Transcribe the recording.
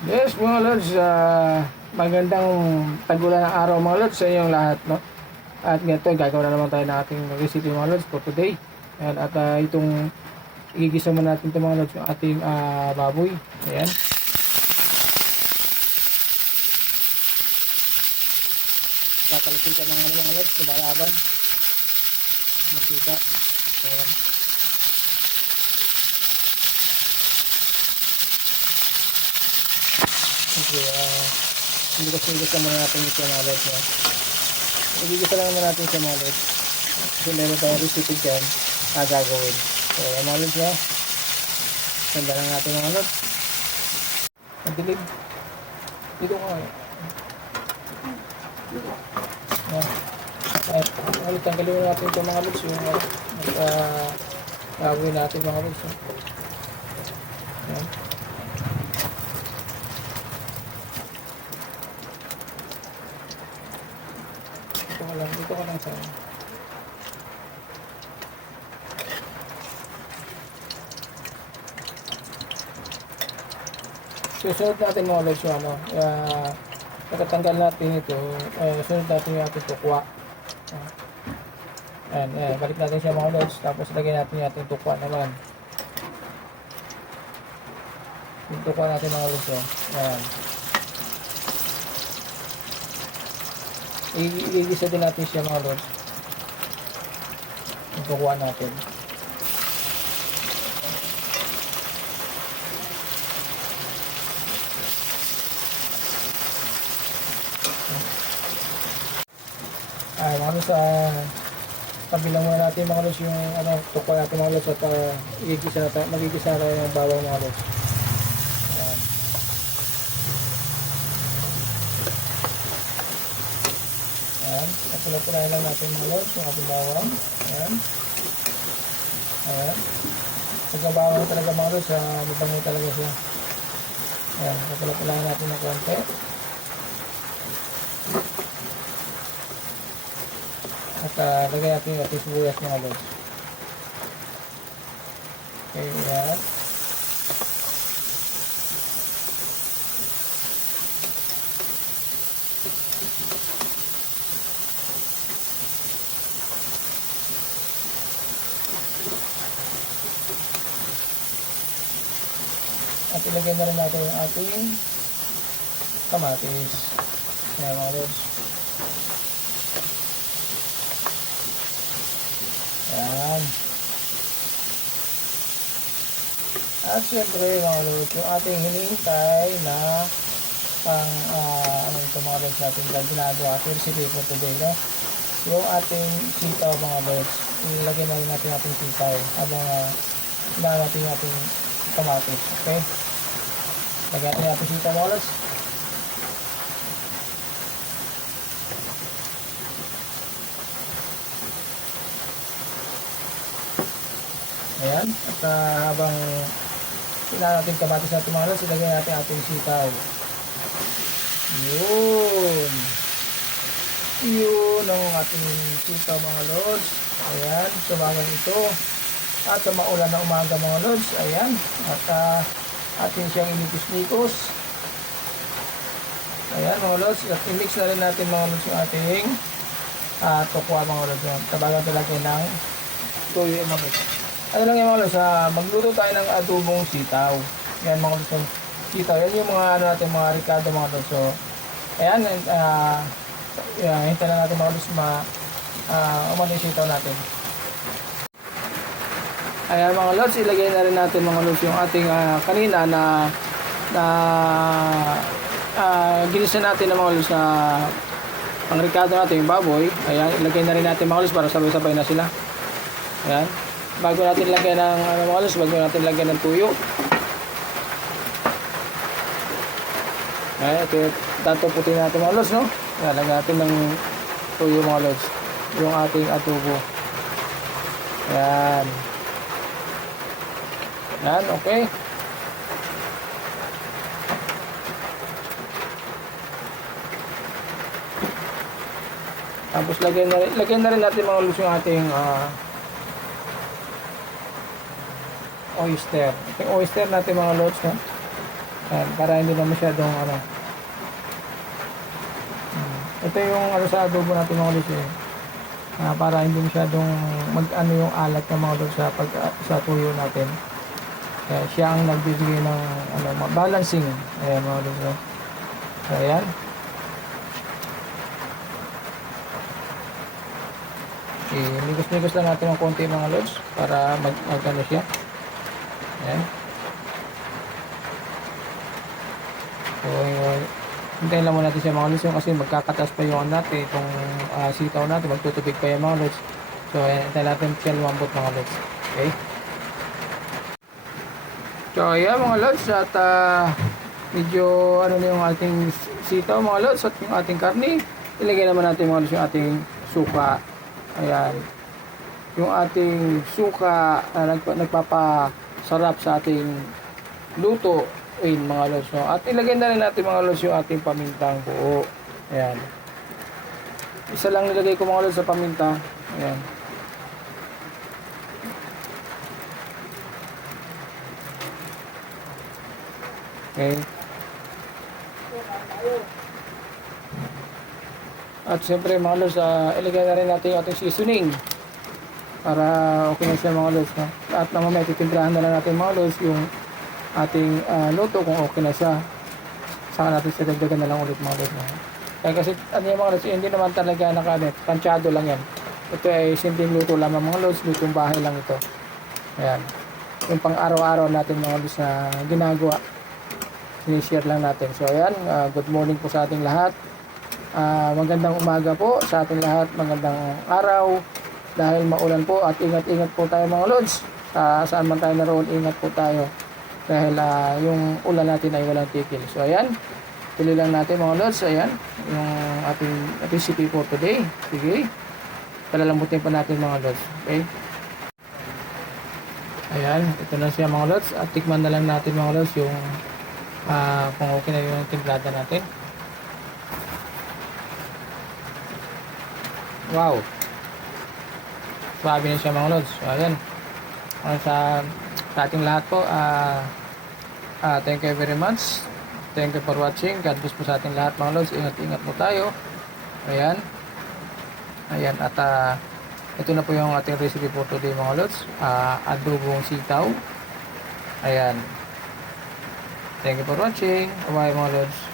Yes, mga lods, magandang tagulan ng araw mga lods sa inyong lahat, no? At ganito, gagawin na naman tayo ng ating recipe mga lods for today. Ayan, at itong igigisa mo natin ito mga lods, yung ating baboy. Ayan. Kakalasikan ng mga lods, lumalaban. Makita. Ayan. Okay, igigisa muna natin ito mga lods, no? Igigisa lang naman natin siya mga lods. Kasi meron tayong recipe dyan na gagawin. So, mga lods, no? Sanda lang natin mga lods. Madilig. Dito nga. At ulit tanggalin natin ito mga lods. Yung gagawin natin mga lods. Ayan. Dito ka lang sa susunod natin mga lods yung pagkatanggal natin ito, sunod natin yung ating tukwa. Ayan, balik natin siya mga lods, tapos lagyan natin yung ating tukwa naman. Yung tukwa natin mga lods, ayan. Igigisa din natin siya mga lods. Yung tukwa natin. Ay, mga lods, tabilang muna natin mga lods yung tukwa natin mga lods at magigisa na yung bawang mga lods. Ayan. Ayan, napula-pulahin lang natin mga lods yung ating bawang. Ayan. Ayan. Pagkabawang talaga mga lods, mabango talaga siya. Ayan, napula-pulahin natin ng konti. At lagay natin yung ating sibuyas mga lods. Okay, yan. At ilagay na rin natin yung ating kamatis. Ayan mga lods. Ayan. At syempre mga lods, yung ating hinihintay na ito mga lods natin ginagawa ating recipe for today, no? Yung ating sitaw mga lods, ilagay na rin natin ating sitaw habang inahan natin yung ating kamatis. Okay? Lagyan natin yung ating sitaw mga lods. Ayan, at habang inahan natin kamatis natin mga lods, ilagay natin ating sitaw. Yun ang ating sitaw mga lods. Ayan, sumagang ito. At sa maulan na umaga mga lods, ayan, at atin siyang inikos-nikos. Ayan mga lods, at i-mix na rin natin mga lods yung ating tukwa mga lods. Tabagan talaga ng tuyo mga lods. Ano lang yung mga lods, magluto tayo ng adobong sitaw. Ayan mga lods, sitaw. Yan yung mga natin, mga ricado mga lods. So, ayan, hintayin na natin mga lods umano yung sitaw natin. Ayan mga lods, ilagay na rin natin mga lods yung ating kanina na ginisa natin ng mga lods na ang ricado natin, yung baboy. Ayan, ilagay na rin natin mga lods para sabay-sabay na sila. Ayan. Bago natin lagyan ng mga lods, bago natin lagyan ng tuyo. Ayan, ito tatuputin natin mga lods, no? Ayan, lagyan natin ng tuyo mga lods. Yung ating adobo. Ayan. Yan, okay. Tapos lagyan na rin natin mga lods yung ating oyster. Yung oyster natin mga lods, no? Ayan, para hindi na masyadong ano. Ito yung ano sa adobo natin mga lods eh. Para hindi masyadong mag-ano yung alat ng mga lods sa tuyo natin. Kaya siya ang nagbibigay ng ano, balancing. Ayan mga lods. No? So, ayan. Ligos-ligos lang natin ng konti mga lods para mag-ano siya. Ayan. So, hintayin lang muna natin siya mga lods kasi magkakatas pa yung natin itong sitaw natin, magtutubig pa yung mga lods. So, ayan, hintayin natin siya lumambot mga lods. Okay. So, ayan mga lods at medyo ano na yung ating sitaw mga lods at yung ating karni. Ilagay naman natin mga lods yung ating suka. Ayan. Yung ating suka nagpapasarap sa ating luto mga lods. No? At ilagay na rin natin mga lods yung ating pamintang buo. Ayan. Isa lang nilagay ko mga lods sa paminta. Ayan. Okay. At siyempre mga lods, ilagay na rin natin yung ating seasoning. Para okay na siya mga lods. No? At mamaya titimplahan na lang natin mga lods yung ating luto kung okay na siya. Saka natin siya dagdagan na lang ulit mga lods. No? Kaya kasi ano yung mga lods, hindi naman talaga tansyado lang yan. Ito ay simpleng luto lamang mga lods, lutong bahay lang ito. Ayan. Yung pang araw-araw natin mga lods na ginagawa. Sinishare lang natin. So ayan, good morning po sa ating lahat. Magandang umaga po sa ating lahat. Magandang araw. Dahil maulan po at ingat-ingat po tayo mga lods. Saan man tayo naroon, ingat po tayo. Dahil yung ulan natin ay walang tigil. So ayan, tuloy lang natin mga lods. Ayan, yung ating recipe for today. Sige, palalambutin pa natin mga lods. Okay. Ayan, ito na siya mga lods. At tikman na lang natin mga lods yung kung okay na yung timplada natin. Wow, sabi na siya mga lods. So, ayan, sa ating lahat po, thank you very much. Thank you for watching. God bless po sa ating lahat mga lods. Ingat-ingat po tayo. Ayan. Ayan, at ito na po yung ating recipe for today mga lods. Adobong sitaw. Ayan. Thank you for watching. Bye mga lods.